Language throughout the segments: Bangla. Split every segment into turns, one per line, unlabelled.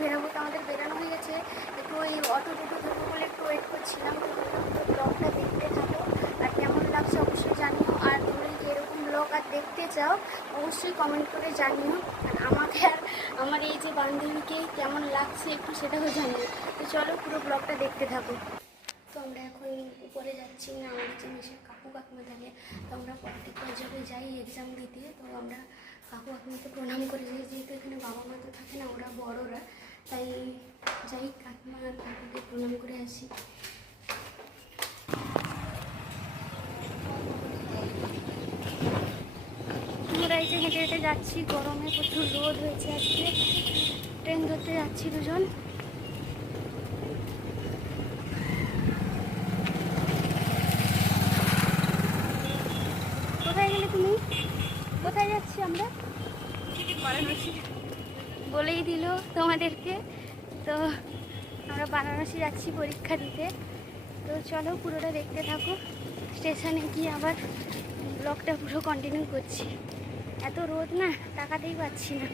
বেরোবো তো আমাদের বেরোনো হয়ে গেছে। একটু ওই অটো টুটো ধরবো বলে একটু ওয়েট করছিলাম। ব্লগটা দেখতে থাকো। আর কেমন লাগছে অবশ্যই জানিও। আর তুমি যদি এরকম ব্লগ আর দেখতে চাও, অবশ্যই কমেন্ট করে জানিও। আর আমাকে আর আমার এই যে বান্ধবীকে কেমন লাগছে একটু সেটাও জানিও। তো চলো পুরো ব্লগটা দেখতে থাকো। তো আমরা এখন উপরে যাচ্ছি। না আমার যে মেশিন কাকু কাকিমা থাকে, তো আমরা পরবর্তী পর্যায়ে যাই এক্সাম দিতে। তো আমরা কাকু কাকিমাকে প্রণাম করে যাই। যেহেতু এখানে বাবা মা তো থাকে না, ওরা বড়োরা। তাই যাই কাকিমা আর কাকুকে প্রণাম করে আসি। আমরা এই যে হেঁটে হেঁটে যাচ্ছি, গরমে প্রচুর রোদ হয়েছে আজকে। ট্রেন ধরতে যাচ্ছি দুজন। কোথায় গেলে তুমি? কোথায় যাচ্ছি আমরা? বলেই দিল তোমাদেরকে। তো আমরা বারাণসী যাচ্ছি পরীক্ষা দিতে। তো চলো পুরোটা দেখতে থাকো। স্টেশনে গিয়ে আবার ব্লগটা পুরো কন্টিনিউ করছি। এত রোদ না টাকাতেই পাচ্ছি না।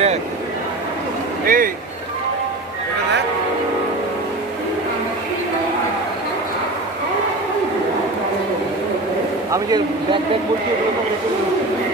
দেখ এই এটা আমি যে ব্যাগ ব্যাগ বলছি ওগুলো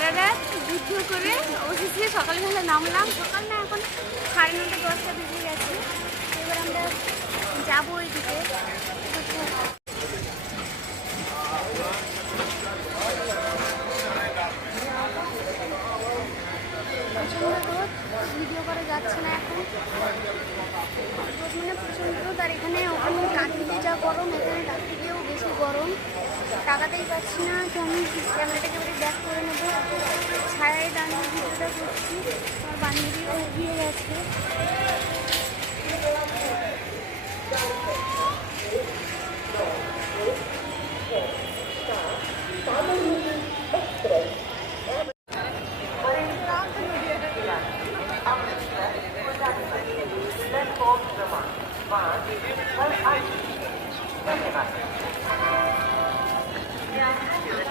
সারা রাত যুদ্ধ করে অবশেষে সকালবেলা নামলাম। সকাল না, এখন সাড়ে নটা, দশটা বেজে গেছে। এবার আমরা যাব ওইদিকে ভিডিও করে যাচ্ছে না এখন। মানে প্রচণ্ড আর এখানে ওখানে কাঁদিতে যা গরম, এখানে তার থেকেও বেশি গরম। টাকাতেই পাচ্ছি না তো আমি ক্যামেরাটাকে এবারে ব্যাক করে নেব। ছায়ায় দাঁড়িয়ে ভিডিওটা করছি। আমার বান্ধবীও এগিয়ে গেছে।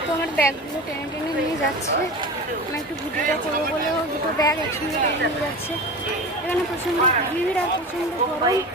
তো আমার ব্যাগগুলো টেনে টেনে নিয়ে যাচ্ছে। আমি একটু ভিডিওটা করব বলেও দুটো ব্যাগ একসঙ্গে টেনে নিয়ে যাচ্ছে। এখানে প্রচণ্ড ভিড় আর প্রচণ্ড গরম।